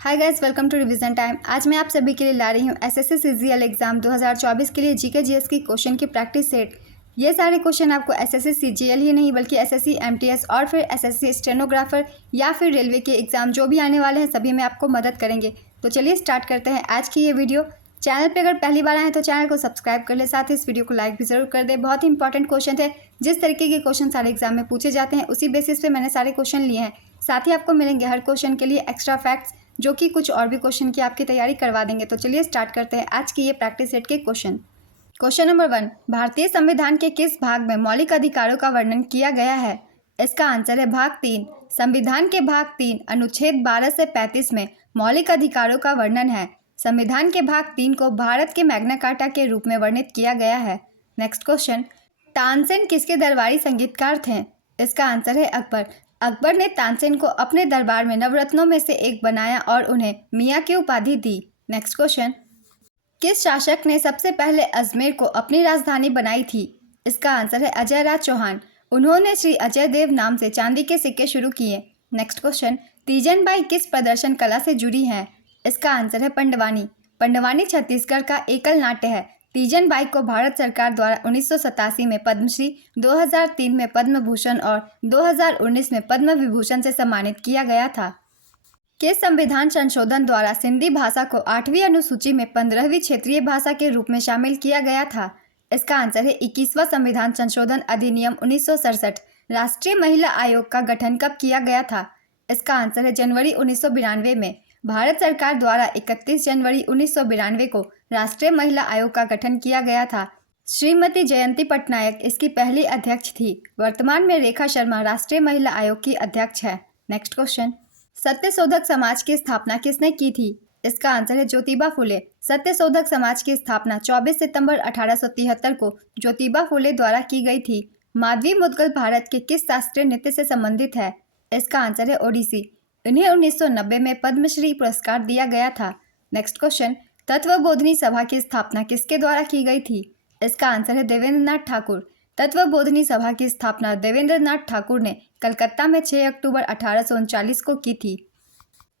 Hi guys, welcome to revision time. आज मैं आप सभी के लिए ला रही हूँ एसएससी सीजीएल एग्जाम 2024 के लिए जीके जीएस की क्वेश्चन की प्रैक्टिस सेट। ये सारे क्वेश्चन आपको एसएससी सीजीएल ही नहीं बल्कि एसएससी एमटीएस और फिर एसएससी स्टेनोग्राफर या फिर रेलवे के एग्जाम जो भी आने वाले हैं सभी में आपको मदद करेंगे। तो चलिए स्टार्ट करते हैं आज की ये वीडियो। चैनल पे अगर पहली बार आए तो चैनल को सब्सक्राइब कर ले, साथ ही इस वीडियो को लाइक भी जरूर कर दे। बहुत ही इंपॉर्टेंट क्वेश्चन है, जिस तरीके के क्वेश्चन सारे एग्जाम में पूछे जाते हैं उसी बेसिस पे मैंने सारे क्वेश्चन लिए हैं। साथ ही आपको मिलेंगे हर क्वेश्चन के लिए एक्स्ट्रा फैक्ट्स जो कि कुछ और भी क्वेश्चन की आपकी तैयारी करवा देंगे। तो चलिए स्टार्ट करते हैं आज की ये प्रैक्टिस सेट के क्वेश्चन। क्वेश्चन नंबर 1, भारतीय संविधान के किस भाग में मौलिक अधिकारों का वर्णन किया गया है? इसका आंसर है भाग 3। संविधान के भाग 3 अनुच्छेद 12 से 35 में मौलिक अधिकारों का वर्णन है। संविधान के भाग 3 को भारत के मैग्ना कार्टा के रूप में वर्णित किया गया है। नेक्स्ट क्वेश्चन, तानसेन किसके दरबारी संगीतकार थे? इसका आंसर है अकबर। अकबर ने तानसेन को अपने दरबार में नवरत्नों में से एक बनाया और उन्हें मियाँ की उपाधि दी। नेक्स्ट क्वेश्चन, किस शासक ने सबसे पहले अजमेर को अपनी राजधानी बनाई थी? इसका आंसर है अजय राज चौहान। उन्होंने श्री अजय देव नाम से चांदी के सिक्के शुरू किए। नेक्स्ट क्वेश्चन, तीजन बाई किस प्रदर्शन कला से जुड़ी हैं? इसका आंसर है पंडवानी। पंडवानी छत्तीसगढ़ का एकल नाट्य है। तीजन बाई को भारत सरकार द्वारा 1987 में पद्मश्री, 2003 में पद्म भूषण और 2019 में पद्म विभूषण से सम्मानित किया गया था। किस संविधान संशोधन द्वारा सिंधी भाषा को 8वीं अनुसूची में 15वीं क्षेत्रीय भाषा के रूप में शामिल किया गया था? इसका आंसर है 21वां संविधान संशोधन अधिनियम 1967। राष्ट्रीय महिला आयोग का गठन कब किया गया था? इसका आंसर है जनवरी 1992 में। भारत सरकार द्वारा 31 जनवरी 1992 को राष्ट्रीय महिला आयोग का गठन किया गया था। श्रीमती जयंती पटनायक इसकी पहली अध्यक्ष थी। वर्तमान में रेखा शर्मा राष्ट्रीय महिला आयोग की अध्यक्ष है। नेक्स्ट क्वेश्चन, सत्यशोधक समाज की स्थापना किसने की थी? इसका आंसर है ज्योतिबा फुले। सत्यशोधक समाज की स्थापना 24 सितंबर 1873 को ज्योतिबा फुले द्वारा की गई थी। माधवी मुदगल भारत के किस शास्त्रीय नृत्य से संबंधित है? इसका आंसर है ओडिसी। इन्हें 1990 में पद्मश्री पुरस्कार दिया गया था। नेक्स्ट क्वेश्चन, तत्वबोधिनी सभा की स्थापना किसके द्वारा की गई थी? इसका आंसर है देवेंद्र नाथ ठाकुर। तत्वबोधिनी सभा की स्थापना देवेंद्र नाथ ठाकुर ने कलकत्ता में 6 अक्टूबर 1839 को की थी।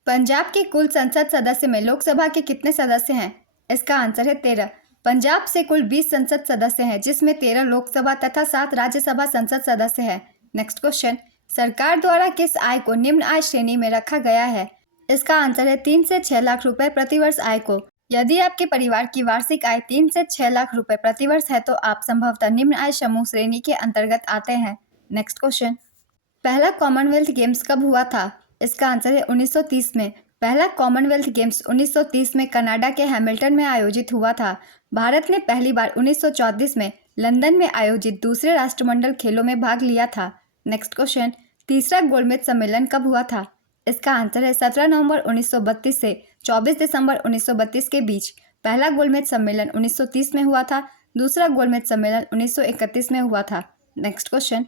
पंजाब के कुल संसद सदस्य में लोकसभा के कितने सदस्य हैं? इसका आंसर है 13। पंजाब से कुल 20 संसद सदस्य हैं, जिसमें 13 लोकसभा तथा 7 राज्यसभा संसद सदस्य हैं। नेक्स्ट क्वेश्चन, सरकार द्वारा किस आय को निम्न आय श्रेणी में रखा गया है? इसका आंसर है 3 से 6 लाख रुपए प्रतिवर्ष आय को। यदि आपके परिवार की वार्षिक आय 3 से 6 लाख रुपए प्रतिवर्ष है तो आप संभवतः निम्न आय समूह श्रेणी के अंतर्गत आते हैं। नेक्स्ट क्वेश्चन, पहला कॉमनवेल्थ गेम्स कब हुआ था? इसका आंसर है 1930 में। पहला कॉमनवेल्थ गेम्स 1930 में कनाडा के हैमिल्टन में आयोजित हुआ था। भारत ने पहली बार 1934 में लंदन में आयोजित दूसरे राष्ट्रमंडल खेलों में भाग लिया था। नेक्स्ट क्वेश्चन, तीसरा गोलमेज सम्मेलन कब हुआ था? इसका आंसर है 17 नवंबर 1932 से 24 दिसंबर 1932 के बीच। पहला गोलमेज सम्मेलन 1930 में हुआ था, दूसरा गोलमेज सम्मेलन 1931 में हुआ था। नेक्स्ट क्वेश्चन,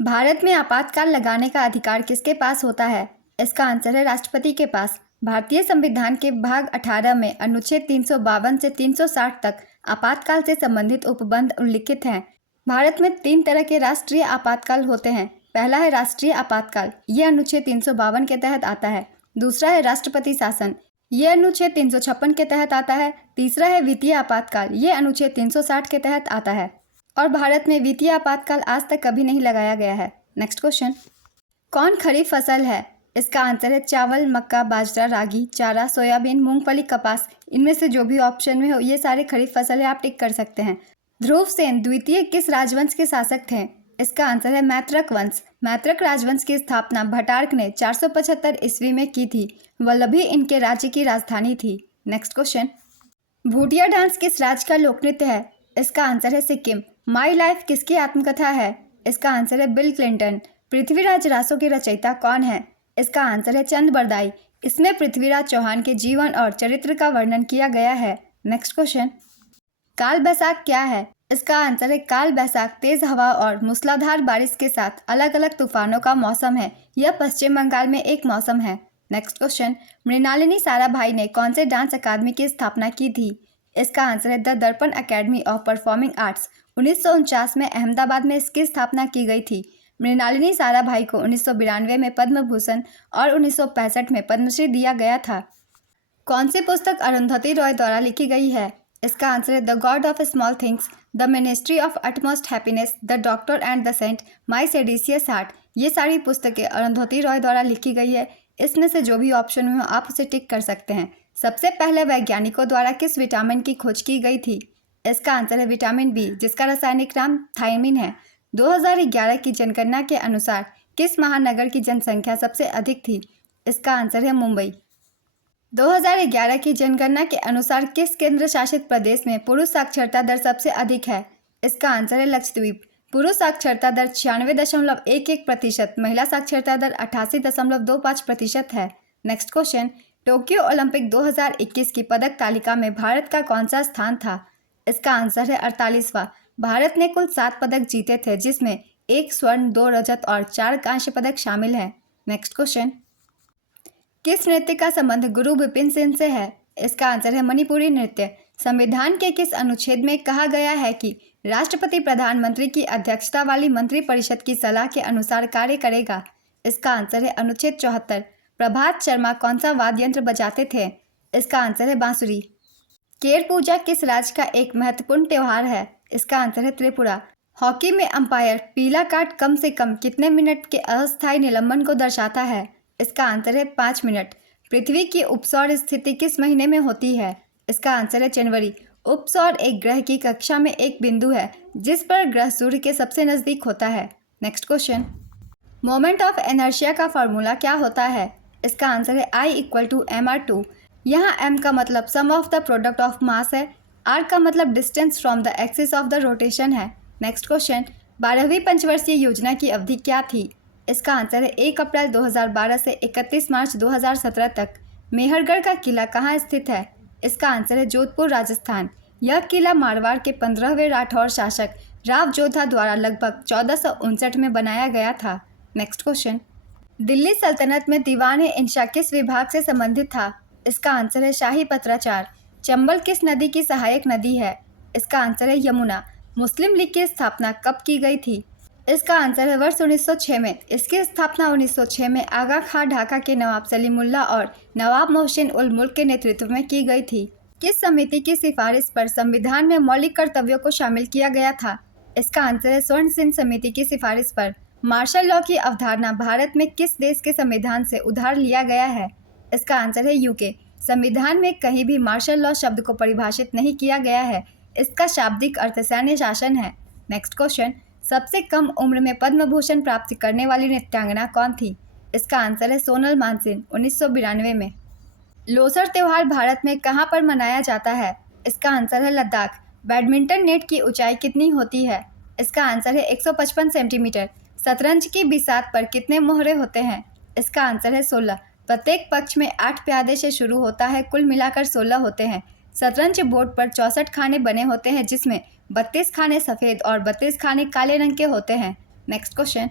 भारत में आपातकाल लगाने का अधिकार किसके पास होता है? इसका आंसर है राष्ट्रपति के पास। भारतीय संविधान के भाग 18 में अनुच्छेद 352 से 360 तक आपातकाल से संबंधित उपबंध उल्लिखित हैं। भारत में 3 तरह के राष्ट्रीय आपातकाल होते हैं। पहला है राष्ट्रीय आपातकाल, ये अनुच्छेद 352 के तहत आता है। दूसरा है राष्ट्रपति शासन, ये अनुच्छेद 356 के तहत आता है। तीसरा है वित्तीय आपातकाल, ये अनुच्छेद 360 के तहत आता है। और भारत में वित्तीय आपातकाल आज तक कभी नहीं लगाया गया है। नेक्स्ट क्वेश्चन, कौन खरीफ फसल है? इसका आंसर है चावल, मक्का, बाजरा, रागी, चारा, सोयाबीन, मूंगफली, कपास। इनमें से जो भी ऑप्शन में हो ये सारे खरीफ फसल है, आप टिक कर सकते हैं। ध्रुव सेन द्वितीय किस राजवंश के शासक थे? इसका आंसर है मैत्रक वंश। मैत्रक राजवंश की स्थापना भटार्क ने 475 ईस्वी में की थी। वल्लभी इनके राज्य की राजधानी थी। नेक्स्ट क्वेश्चन, भूटिया डांस किस राज्य का लोक नृत्य है? इसका आंसर है सिक्किम। माई लाइफ किसकी आत्मकथा है? इसका आंसर है बिल क्लिंटन। पृथ्वीराज रासो के रचयिता कौन है? इसका आंसर है चंद बरदाई। इसमें पृथ्वीराज चौहान के जीवन और चरित्र का वर्णन किया गया है। नेक्स्ट क्वेश्चन, काल बैसाख क्या है? इसका आंसर है काल बैसाख तेज हवा और मूसलाधार बारिश के साथ अलग अलग तूफानों का मौसम है। यह पश्चिम बंगाल में एक मौसम है। नेक्स्ट क्वेश्चन, मृणालिनी साराभाई ने कौन से डांस अकादमी की स्थापना की थी? इसका आंसर है द दर्पण अकेडमी ऑफ परफॉर्मिंग आर्ट्स। 1949 में अहमदाबाद में इसकी स्थापना की गई थी। मृणालिनी साराभाई को 1992 में पद्म भूषण और 1965 में पद्मश्री दिया गया था। कौन सी पुस्तक अरुंधति रॉय द्वारा लिखी गई है? इसका आंसर है the god of small things, the ministry of utmost happiness, the doctor and the saint, my seditious heart. ये सारी पुस्तकें अरुंधति रॉय द्वारा लिखी गई है। इसमें से जो भी ऑप्शन में हो आप उसे टिक कर सकते हैं। सबसे पहले वैज्ञानिकों द्वारा किस विटामिन की खोज की गई थी? इसका आंसर है विटामिन बी, जिसका रासायनिक नाम थायमिन है। 2011 की जनगणना के अनुसार किस महानगर की जनसंख्या सबसे अधिक थी? इसका आंसर है मुंबई। 2011 की जनगणना के अनुसार किस केंद्र शासित प्रदेश में पुरुष साक्षरता दर सबसे अधिक है? इसका आंसर है लक्षद्वीप। पुरुष साक्षरता दर 96.11%, महिला साक्षरता दर 88.25% है। नेक्स्ट क्वेश्चन, टोक्यो ओलंपिक 2021 की पदक तालिका में भारत का कौन सा स्थान था? इसका आंसर है 48वां। भारत ने कुल 7 पदक जीते थे, जिसमें 1 स्वर्ण, 2 रजत और 4 कांस्य पदक शामिल हैं। नेक्स्ट क्वेश्चन, किस नृत्य का संबंध गुरु विपिन सिंह से है? इसका आंसर है मणिपुरी नृत्य। संविधान के किस अनुच्छेद में कहा गया है कि राष्ट्रपति प्रधानमंत्री की अध्यक्षता वाली मंत्रिपरिषद की सलाह के अनुसार कार्य करेगा? इसका आंसर है अनुच्छेद 74। प्रभात शर्मा कौन सा वाद्य यंत्र बजाते थे? इसका आंसर है बांसुरी। केर पूजा किस राज्य का एक महत्वपूर्ण त्योहार है? इसका आंसर है त्रिपुरा। हॉकी में अंपायर पीला कार्ड कम से कम कितने मिनट के अस्थायी निलंबन को दर्शाता है? इसका आंसर है 5 मिनट। पृथ्वी की उपसौर स्थिति किस महीने में होती है? इसका आंसर है जनवरी। उपसौर एक ग्रह की कक्षा में एक बिंदु है जिस पर ग्रह सूर्य के सबसे नज़दीक होता है। Next question, moment of inertia का फॉर्मूला क्या होता है? इसका आंसर है I = mr2। यहाँ m का मतलब sum of the product of mass है, r का मतलब distance from the axis of the rotation है। नेक्स्ट क्वेश्चन, 12वीं पंचवर्षीय योजना की अवधि क्या थी? इसका आंसर है 1 अप्रैल 2012 से 31 मार्च 2017 तक। मेहरगढ़ का किला कहाँ स्थित है? इसका आंसर है जोधपुर, राजस्थान। यह किला मारवाड़ के 15वें राठौर शासक राव जोधा द्वारा लगभग 1459 में बनाया गया था। नेक्स्ट क्वेश्चन, दिल्ली सल्तनत में दीवान-ए-इंशा किस विभाग से संबंधित था? इसका आंसर है शाही पत्राचार। चंबल किस नदी की सहायक नदी है? इसका आंसर है यमुना। मुस्लिम लीग की स्थापना कब की गई थी? इसका आंसर है वर्ष 1906 में। इसकी स्थापना 1906 में आगा खां ढाका के नवाब सलीमुल्लाह और नवाब मोहसिन उल मुल्क के नेतृत्व में की गई थी। किस समिति की सिफारिश पर संविधान में मौलिक कर्तव्यों को शामिल किया गया था? इसका आंसर है स्वर्ण सिंह समिति की सिफारिश पर। मार्शल लॉ की अवधारणा भारत में किस देश के संविधान से उधार लिया गया है? इसका आंसर है यूके। संविधान में कहीं भी मार्शल लॉ शब्द को परिभाषित नहीं किया गया है। इसका शाब्दिक अर्थ सैन्य शासन है। नेक्स्ट क्वेश्चन, सबसे कम उम्र में पद्म भूषण प्राप्त करने वाली नृत्यांगना कौन थी? इसका आंसर है सोनल मानसिंह, 1992 में। लोसर त्यौहार भारत में कहाँ पर मनाया जाता है? इसका आंसर है लद्दाख। बैडमिंटन नेट की ऊंचाई कितनी होती है? इसका आंसर है 155 सेंटीमीटर। शतरंज की बिसात पर कितने मोहरे होते हैं? इसका आंसर है 16। प्रत्येक पक्ष में 8 प्यादे से शुरू होता है, कुल मिलाकर 16 होते हैं। शतरंज बोर्ड पर 64 खाने बने होते हैं, जिसमें 32 खाने सफ़ेद और 32 खाने काले रंग के होते हैं। नेक्स्ट क्वेश्चन,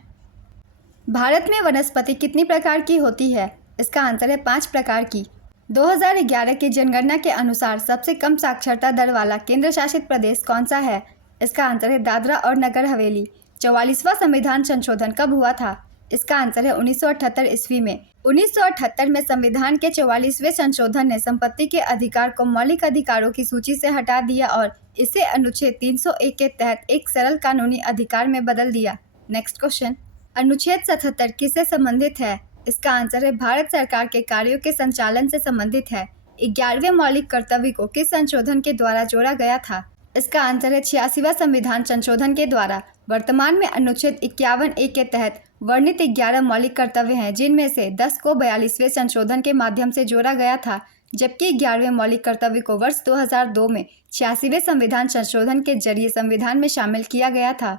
भारत में वनस्पति कितनी प्रकार की होती है? इसका आंसर है 5 प्रकार की। 2011 की जनगणना के अनुसार सबसे कम साक्षरता दर वाला केंद्र शासित प्रदेश कौन सा है? इसका आंसर है दादरा और नगर हवेली। 44वां संविधान संशोधन कब हुआ था? इसका आंसर है 1978 ईस्वी में। 1978 में संविधान के 44वें संशोधन ने संपत्ति के अधिकार को मौलिक अधिकारों की सूची से हटा दिया और इसे अनुच्छेद 301 के तहत एक सरल कानूनी अधिकार में बदल दिया। नेक्स्ट क्वेश्चन, अनुच्छेद 77 किससे संबंधित है? इसका आंसर है भारत सरकार के कार्यों के संचालन से संबंधित है। 11वें मौलिक कर्तव्य को किस संशोधन के द्वारा जोड़ा गया था? इसका आंसर है 86वां संविधान संशोधन के द्वारा। वर्तमान में अनुच्छेद 51A के तहत वर्णित 11 मौलिक कर्तव्य हैं, जिनमें से 10 को 42वें संशोधन के माध्यम से जोड़ा गया था, जबकि 11वें मौलिक कर्तव्य को वर्ष 2002 में 86वें संविधान संशोधन के जरिए संविधान में शामिल किया गया था।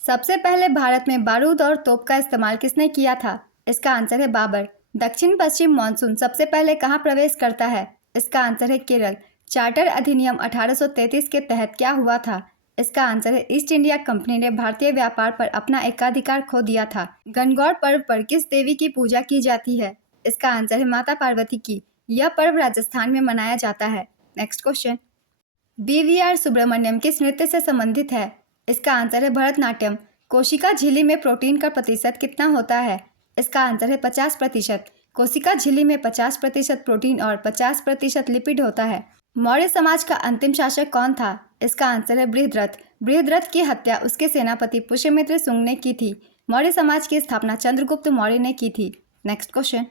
सबसे पहले भारत में बारूद और तोप का इस्तेमाल किसने किया था? इसका आंसर है बाबर। दक्षिण पश्चिम मानसून सबसे पहले कहाँ प्रवेश करता है? इसका आंसर है केरल। चार्टर अधिनियम 1833 के तहत क्या हुआ था? इसका आंसर है ईस्ट इंडिया कंपनी ने भारतीय व्यापार पर अपना एकाधिकार खो दिया था। गणगौर पर्व पर किस देवी की पूजा की जाती है? इसका आंसर है माता पार्वती की। यह पर्व राजस्थान में मनाया जाता है। नेक्स्ट क्वेश्चन, BVR सुब्रमण्यम किस नृत्य से संबंधित है? इसका आंसर है भरतनाट्यम। कोशिका झिल्ली में प्रोटीन का प्रतिशत कितना होता है? इसका आंसर है 50%। कोशिका झिल्ली में 50% प्रोटीन और 50% लिपिड होता है। मौर्य समाज का अंतिम शासक कौन था? इसका आंसर है बृहद्रथ। बृहद्रथ की हत्या उसके सेनापति पुष्यमित्र शुंग ने की थी। मौर्य समाज की स्थापना चंद्रगुप्त मौर्य ने की थी। नेक्स्ट क्वेश्चन,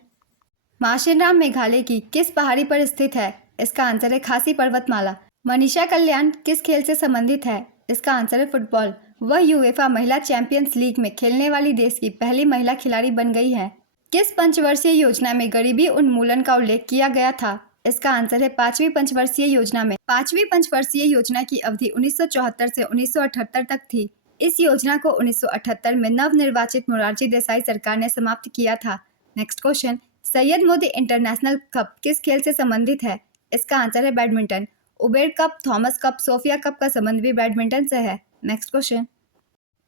माशिनराम मेघालय की किस पहाड़ी पर स्थित है? इसका आंसर है खासी पर्वतमाला। मनीषा कल्याण किस खेल से संबंधित है? इसका आंसर है फुटबॉल। वह यूएफा महिला चैंपियंस लीग में खेलने वाली देश की पहली महिला खिलाड़ी बन गई है। किस पंचवर्षीय योजना में गरीबी उन्मूलन का उल्लेख किया गया था? इसका आंसर है 5वीं पंचवर्षीय योजना में। 5वीं पंचवर्षीय योजना की अवधि 1974 से 1978 तक थी। इस योजना को 1978 में नवनिर्वाचित मोरारजी देसाई सरकार ने समाप्त किया था। Next question, Syed Modi international cup किस खेल से संबंधित है? इसका आंसर है badminton. Uber cup, Thomas cup, Sofia cup का संबंध भी बैडमिंटन से है। नेक्स्ट क्वेश्चन,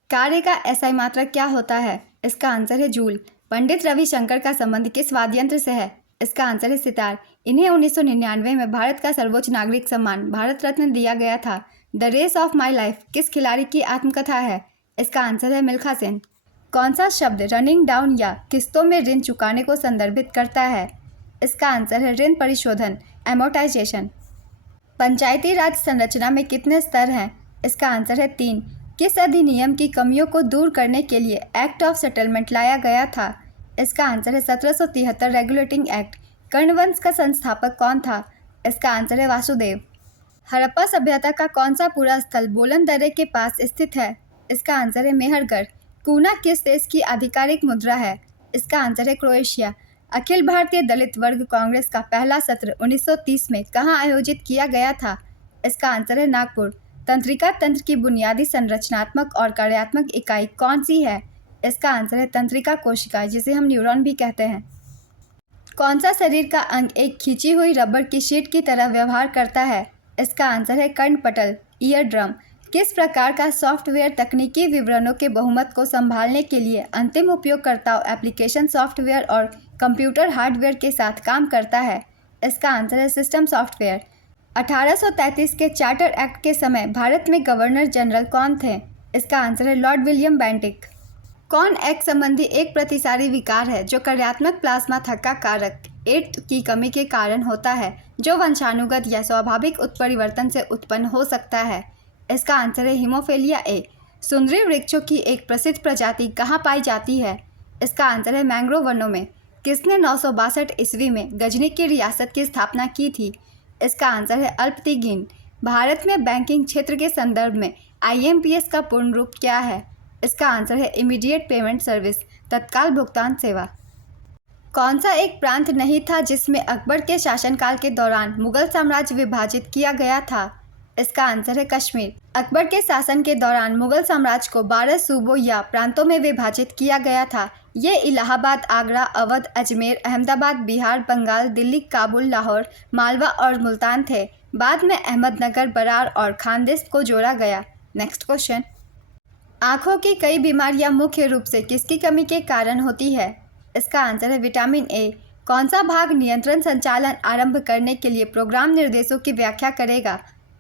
कार्य का एसआई मात्रक क्या होता है? इसका आंसर है जूल। पंडित रविशंकर का संबंध किस वाद्ययंत्र से है? इसका आंसर है सितार। इन्हें 1999 में भारत का सर्वोच्च नागरिक सम्मान भारत रत्न दिया गया था। The race of my life किस खिलाड़ी की आत्मकथा है? इसका आंसर है मिल्खा सिंह। कौन सा शब्द रनिंग डाउन या किस्तों में ऋण चुकाने को संदर्भित करता है? इसका आंसर है ऋण परिशोधन, एमोर्टाइजेशन। पंचायती राज संरचना में कितने स्तर हैं? इसका आंसर है 3। किस अधिनियम की कमियों को दूर करने के लिए एक्ट ऑफ सेटलमेंट लाया गया था? इसका आंसर है 1773 रेगुलेटिंग एक्ट। कर्णवंश का संस्थापक कौन था? इसका आंसर है वासुदेव। हड़प्पा सभ्यता का कौन सा पूरा स्थल बोलन दर्रे के पास स्थित है? इसका आंसर है मेहरगढ़। कूना किस देश की आधिकारिक मुद्रा है? इसका आंसर है क्रोएशिया। अखिल भारतीय दलित वर्ग कांग्रेस का पहला सत्र 1930 में कहाँ आयोजित किया गया था? इसका आंसर है नागपुर। तंत्रिका तंत्र की बुनियादी संरचनात्मक और कार्यात्मक इकाई कौन सी है? इसका आंसर है तंत्रिका कोशिका, जिसे हम न्यूरॉन भी कहते हैं। कौन सा शरीर का अंग एक खींची हुई रबर की शीट की तरह व्यवहार करता है? इसका आंसर है कर्णपटल, ईयर ड्रम। किस प्रकार का सॉफ्टवेयर तकनीकी विवरणों के बहुमत को संभालने के लिए अंतिम उपयोगकर्ता एप्लीकेशन सॉफ्टवेयर और कंप्यूटर हार्डवेयर के साथ काम करता है? इसका आंसर है सिस्टम सॉफ्टवेयर। 1833 के चार्टर एक्ट के समय भारत में गवर्नर जनरल कौन थे? इसका आंसर है लॉर्ड विलियम बेंटिक। कौन एक्ट संबंधी एक प्रतिसारी विकार है जो कार्यात्मक प्लाज्मा थक्का कारक 8 की कमी के कारण होता है, जो वंशानुगत या स्वाभाविक उत्परिवर्तन से उत्पन्न हो सकता है? इसका आंसर है हीमोफीलिया ए। सुंदरी वृक्षों की एक प्रसिद्ध प्रजाति कहाँ पाई जाती है? इसका आंसर है मैंग्रोव वनों में। किसने 962 ईस्वी में गजनी की रियासत की स्थापना की थी? इसका आंसर है अल्पतिगीन। भारत में बैंकिंग क्षेत्र के संदर्भ में IMPS का पूर्ण रूप क्या है? इसका आंसर है इमीडिएट पेमेंट सर्विस, तत्काल भुगतान सेवा। कौन सा एक प्रांत नहीं था जिसमें अकबर के शासनकाल के दौरान मुगल साम्राज्य विभाजित किया गया था? इसका आंसर है कश्मीर। अकबर के शासन के दौरान मुगल साम्राज्य को 12 सूबों या प्रांतों में विभाजित किया गया था। ये इलाहाबाद, आगरा, अवध, अजमेर, अहमदाबाद, बिहार, बंगाल, दिल्ली, काबुल, लाहौर, मालवा और मुल्तान थे। बाद में अहमदनगर, बरार और खानदेश को जोड़ा गया। नेक्स्ट क्वेश्चन, आँखों की कई बीमारियां मुख्य रूप से किसकी कमी के कारण होती है? इसका आंसर है विटामिन ए। कौन सा भाग नियंत्रण संचालन आरंभ करने के लिए प्रोग्राम निर्देशों की व्याख्या करेगा?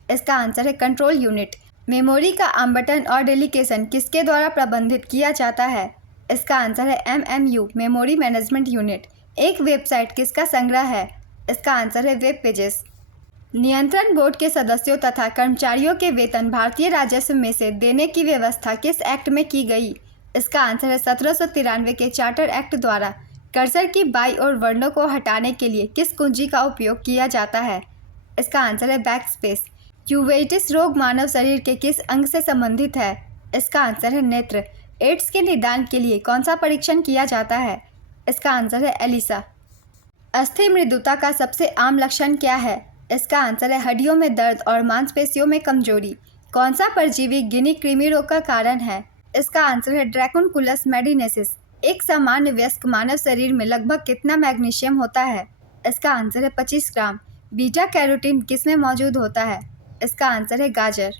इसका आंसर है कंट्रोल यूनिट। मेमोरी का आवंटन और डेलीकेशन किसके द्वारा प्रबंधित किया जाता है? इसका आंसर है MMU, मेमोरी मैनेजमेंट यूनिट। एक वेबसाइट किसका संग्रह है? इसका आंसर है वेब पेजेस। नियंत्रण बोर्ड के सदस्यों तथा कर्मचारियों के वेतन भारतीय राजस्व में से देने की व्यवस्था किस एक्ट में की गई? इसका आंसर है 1793 के चार्टर एक्ट द्वारा। कर्सर की बाईं ओर वर्णों को हटाने के लिए किस कुंजी का उपयोग किया जाता है? इसका आंसर है बैक स्पेस। यूवेटिस रोग मानव शरीर के किस अंग से संबंधित है? इसका आंसर है नेत्र। एड्स के निदान के लिए कौन सा परीक्षण किया जाता है? इसका आंसर है एलिसा। अस्थि मृदुता का सबसे आम लक्षण क्या है? इसका आंसर है हड्डियों में दर्द और मांसपेशियों में कमजोरी। कौन सा परजीवी गिनी कृमि रोग का कारण है? इसका आंसर है ड्रैकोनकुलस मेडिनेसिस। एक सामान्य वयस्क मानव शरीर में लगभग कितना मैग्नीशियम होता है? इसका आंसर है 25 ग्राम। बीटा कैरोटीन किसमें मौजूद होता है? इसका आंसर है गाजर।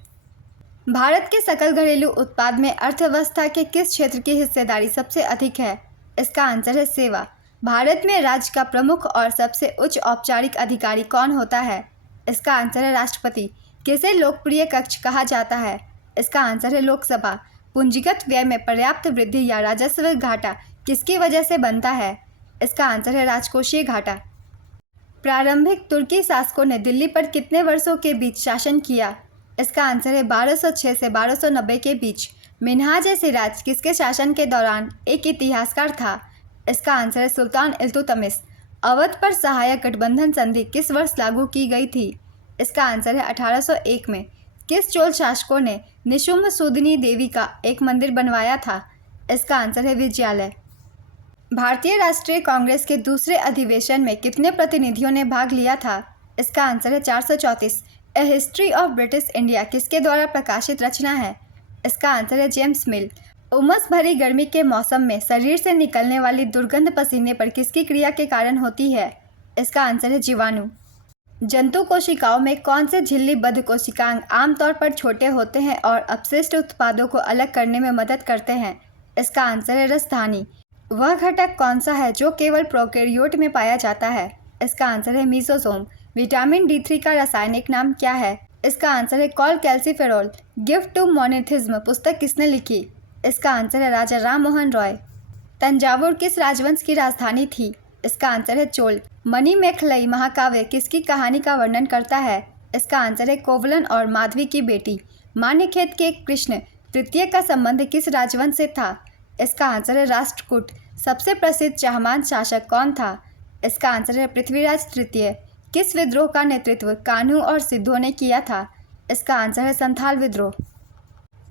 भारत के सकल घरेलू उत्पाद में अर्थव्यवस्था के किस क्षेत्र की हिस्सेदारी सबसे अधिक है? इसका आंसर है सेवा। भारत में राज्य का प्रमुख और सबसे उच्च औपचारिक अधिकारी कौन होता है? इसका आंसर है राष्ट्रपति। किसे लोकप्रिय कक्ष कहा जाता है? इसका आंसर है लोकसभा। पूंजीगत व्यय में पर्याप्त वृद्धि या राजस्व घाटा किसकी वजह से बनता है? इसका आंसर है राजकोषीय घाटा। प्रारंभिक तुर्की शासकों ने दिल्ली पर कितने वर्षों के बीच शासन किया? इसका आंसर है 1206 से 1290 के बीच। मिन्हाज-ए-सिराज किसके शासन के दौरान एक इतिहासकार था? इसका आंसर है सुल्तान इल्तुतमिश। अवध पर सहायक गठबंधन संधि किस वर्ष लागू की गई थी? इसका आंसर है 1801 में। किस चोल शासकों ने निशुम्भ सूदिनी देवी का एक मंदिर बनवाया था? इसका आंसर है विजयालय। भारतीय राष्ट्रीय कांग्रेस के दूसरे अधिवेशन में कितने प्रतिनिधियों ने भाग लिया था? इसका आंसर है 434। ए हिस्ट्री ऑफ ब्रिटिश इंडिया किसके द्वारा प्रकाशित रचना है? इसका आंसर है जेम्स मिल। उमस भरी गर्मी के मौसम में शरीर से निकलने वाली दुर्गंध पसीने पर किसकी क्रिया के कारण होती है? इसका आंसर है जीवाणु। जंतु कोशिकाओं में कौन से झिल्लीबद्ध कोशिकांग आमतौर पर छोटे होते हैं और अपशिष्ट उत्पादों को अलग करने में मदद करते हैं? इसका आंसर है रसधानी। वह घटक कौन सा है जो केवल प्रोकैरियोट में पाया जाता है? इसका आंसर है मीसोसोम। विटामिन D3 का रासायनिक नाम क्या है? इसका आंसर है कॉल कैल्सिफेरॉल। गिफ्ट टू मोनेथिज्म पुस्तक किसने लिखी? इसका आंसर है राजा राम मोहन रॉय। तंजावुर किस राजवंश की राजधानी थी? इसका आंसर है चोल। मणिमेखलई महाकाव्य किसकी कहानी का वर्णन करता है? इसका आंसर है कोवलन और माधवी की बेटी। मान्यखेत के कृष्ण तृतीय का संबंध किस राजवंश से था? इसका आंसर है राष्ट्रकूट। सबसे प्रसिद्ध चाहमान शासक कौन था? इसका आंसर है पृथ्वीराज तृतीय। किस विद्रोह का नेतृत्व कान्हू और सिद्धू ने किया था? इसका आंसर है संथाल विद्रोह।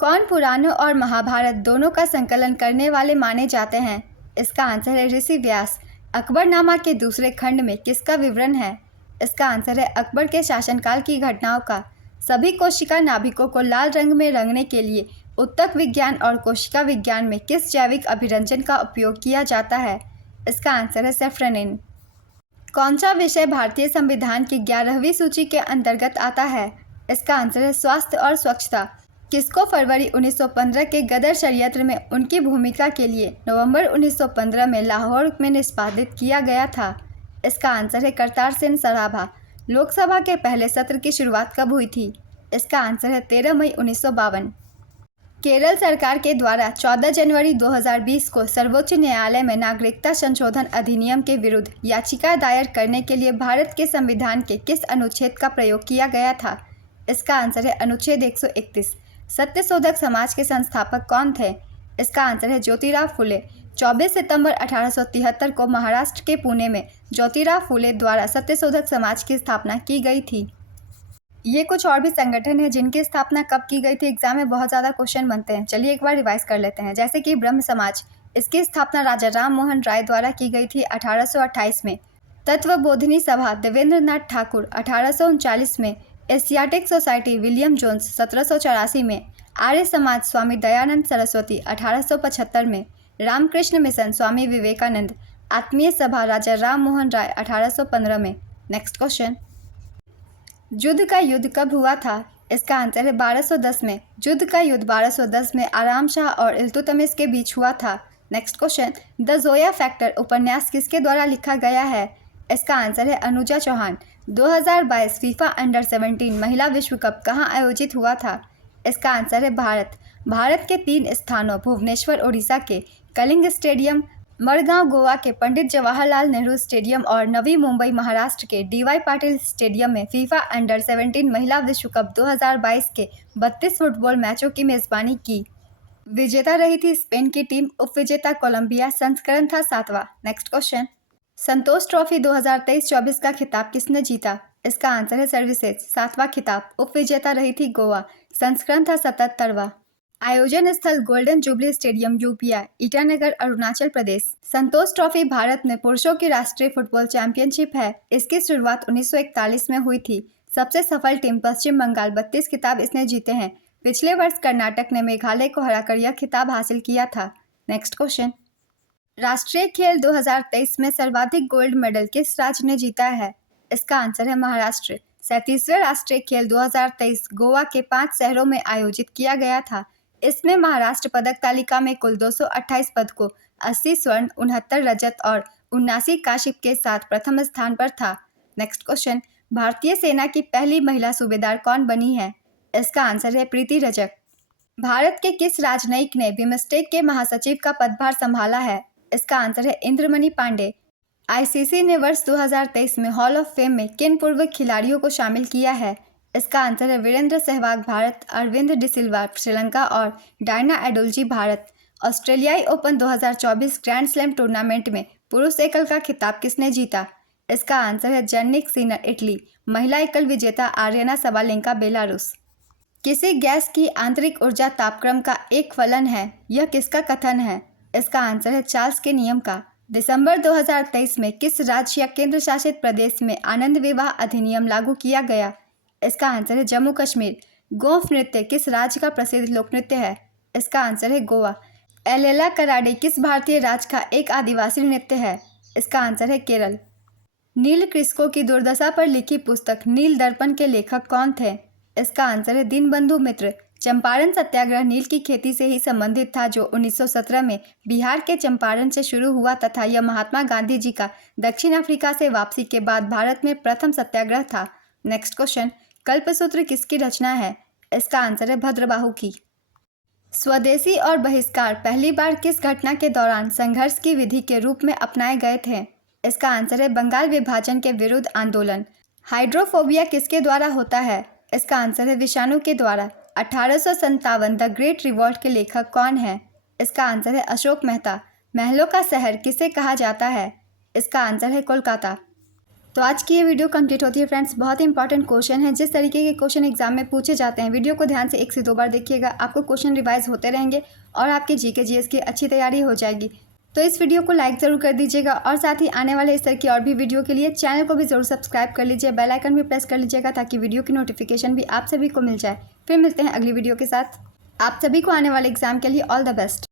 कौन पुराणों और महाभारत दोनों का संकलन करने वाले माने जाते हैं? इसका आंसर है ऋषि व्यास। अकबरनामा के दूसरे खंड में किसका विवरण है? इसका आंसर है अकबर के शासनकाल की घटनाओं का। सभी कोशिका नाभिकों को लाल रंग में रंगने के लिए उत्तक विज्ञान और कोशिका विज्ञान में किस जैविक अभिरंजन का उपयोग किया जाता है? इसका आंसर है सेफ्रोनिन। कौन सा विषय भारतीय संविधान की 11वीं सूची के अंतर्गत आता है? इसका आंसर है स्वास्थ्य और स्वच्छता। किसको फरवरी 1915 के गदर षड्यंत्र में उनकी भूमिका के लिए नवंबर 1915 में लाहौर में निष्पादित किया गया था? इसका आंसर है करतार सेन सराभा। लोकसभा के पहले सत्र की शुरुआत कब हुई थी? इसका आंसर है 13 मई 1952। केरल सरकार के द्वारा 14 जनवरी 2020 को सर्वोच्च न्यायालय में नागरिकता संशोधन अधिनियम के विरुद्ध याचिका दायर करने के लिए भारत के संविधान के किस अनुच्छेद का प्रयोग किया गया था? इसका आंसर है अनुच्छेद 131। सत्यशोधक समाज के संस्थापक कौन थे? इसका आंसर है ज्योतिराव फुले। 24 सितंबर 1873 को महाराष्ट्र के पुणे में ज्योतिराव फुले द्वारा सत्यशोधक समाज की स्थापना की गई थी। ये कुछ और भी संगठन है जिनकी स्थापना कब की गई थी। एग्जाम में बहुत ज़्यादा क्वेश्चन बनते हैं, चलिए एक बार रिवाइज कर लेते हैं। जैसे कि ब्रह्म समाज, इसकी स्थापना राजा राम मोहन राय द्वारा की गई थी 1828 में। तत्वबोधिनी सभा देवेंद्रनाथ ठाकुर 1839 में। एशियाटिक सोसाइटी विलियम जोन्स 1784 में। आर्य समाज स्वामी दयानंद सरस्वती 1875 में। रामकृष्ण मिशन स्वामी विवेकानंद। आत्मीय सभा राजा राम मोहन राय 1815 में। नेक्स्ट क्वेश्चन, युद्ध का युद्ध कब हुआ था? इसका आंसर है 1210 में। युद्ध का युद्ध 1210 में आराम शाह और इल्तुतमिश के बीच हुआ था। Next question, the Zoya factor उपन्यास किसके द्वारा लिखा गया है? इसका आंसर है अनुजा चौहान। 2022 फीफा अंडर 17 महिला विश्व कप कहाँ आयोजित हुआ था? इसका आंसर है भारत। भारत के 3 स्थानों भुवनेश्वर उड़ीसा के कलिंग स्टेडियम, मड़गांव गोवा के पंडित जवाहरलाल नेहरू स्टेडियम और नवी मुंबई महाराष्ट्र के DY पाटिल स्टेडियम में फीफा अंडर 17 महिला विश्व कप 2022 के 32 फुटबॉल मैचों की मेजबानी की। विजेता रही थी स्पेन की टीम, उपविजेता कोलंबिया। संस्करण था 7वां। नेक्स्ट क्वेश्चन, संतोष ट्रॉफी 2023-24 का खिताब किसने जीता? इसका आंसर है सर्विसेज। 7वां खिताब। उपविजेता रही थी गोवा। संस्करण था 77वां। आयोजन स्थल golden jubilee stadium UPI, Itanagar, Arunachal Pradesh. Santosh trophy Bharat में पुरुषों की राष्ट्रीय फुटबॉल चैंपियनशिप है। इसकी शुरुआत 1941 में हुई थी। सबसे सफल टीम पश्चिम बंगाल, 32 खिताब इसने जीते हैं। पिछले वर्ष कर्नाटक ने मेघालय को हराकर यह खिताब हासिल किया था। नेक्स्ट क्वेश्चन, राष्ट्रीय खेल 2023 में सर्वाधिक गोल्ड मेडल किस राज्य ने जीता है? इसका आंसर है महाराष्ट्र। 37वें राष्ट्रीय खेल 2023 गोवा के 5 शहरों में आयोजित किया गया था। इसमें महाराष्ट्र पदक तालिका में कुल 228 पदकों, 80 स्वर्ण, 69 रजत और 79 कांस्य के साथ प्रथम स्थान पर था। नेक्स्ट क्वेश्चन, भारतीय सेना की पहली महिला सूबेदार कौन बनी है? इसका आंसर है प्रीति रजक। भारत के किस राजनयिक ने बिम्स्टेक के महासचिव का पदभार संभाला है? इसका आंसर है इंद्रमणि पांडे। आईसीसी ने वर्ष 2023 में हॉल ऑफ फेम में किन पूर्व खिलाड़ियों को शामिल किया है? इसका आंसर है वीरेंद्र सहवाग भारत, अरविंद डिसिल्वा श्रीलंका और डायना एडुल्जी भारत। ऑस्ट्रेलियाई ओपन 2024 ग्रैंड स्लैम टूर्नामेंट में पुरुष एकल का खिताब किसने जीता? इसका आंसर है जर्निक सिनर इटली। महिला एकल विजेता आर्यना सबालेंका बेलारूस। किसी गैस की आंतरिक ऊर्जा तापक्रम का एक फलन है, यह किसका कथन है? इसका आंसर है चार्ल्स के नियम का। दिसंबर 2023 में किस राज्य या केंद्र शासित प्रदेश में आनंद विवाह अधिनियम लागू किया गया? इसका आंसर है जम्मू कश्मीर। गोफ नृत्य किस राज्य का प्रसिद्ध लोक नृत्य है? इसका आंसर है गोवा। एलेला कराडे किस भारतीय राज्य का एक आदिवासी नृत्य है? इसका आंसर है केरल। नील क्रिस्को की दुर्दशा पर लिखी पुस्तक नील दर्पण के लेखक कौन थे? इसका आंसर है दीनबंधु मित्र। चंपारण सत्याग्रह नील की खेती से ही संबंधित था, जो 1917 में बिहार के चंपारण से शुरू हुआ तथा यह महात्मा गांधी जी का दक्षिण अफ्रीका से वापसी के बाद भारत में प्रथम सत्याग्रह था। नेक्स्ट क्वेश्चन, कल्पसूत्र किसकी रचना है? इसका आंसर है भद्रबाहु की। स्वदेशी और बहिष्कार पहली बार किस घटना के दौरान संघर्ष की विधि के रूप में अपनाए गए थे? इसका आंसर है बंगाल विभाजन के विरुद्ध आंदोलन। हाइड्रोफोबिया किसके द्वारा होता है? इसका आंसर है विषाणु के द्वारा। 1857 द ग्रेट रिवॉल्ट के लेखक कौन है? इसका आंसर है अशोक मेहता। महलों का शहर किसे कहा जाता है? इसका आंसर है कोलकाता। तो आज की ये वीडियो कंप्लीट होती है फ्रेंड्स। बहुत ही इंपॉर्टेंट क्वेश्चन है, जिस तरीके के क्वेश्चन एग्जाम में पूछे जाते हैं वीडियो को ध्यान से 1 से 2 बार देखिएगा, आपको क्वेश्चन रिवाइज होते रहेंगे और आपके जीके जीएस की अच्छी तैयारी हो जाएगी। तो इस वीडियो को लाइक ज़रूर कर दीजिएगा और साथ ही आने वाले इस तरह की और भी वीडियो के लिए चैनल को भी ज़रूर सब्सक्राइब कर लीजिए, बेल आइकन भी प्रेस कर लीजिएगा ताकि वीडियो की नोटिफिकेशन भी आप सभी को मिल जाए। फिर मिलते हैं अगली वीडियो के साथ। आप सभी को आने वाले एग्जाम के लिए ऑल द बेस्ट।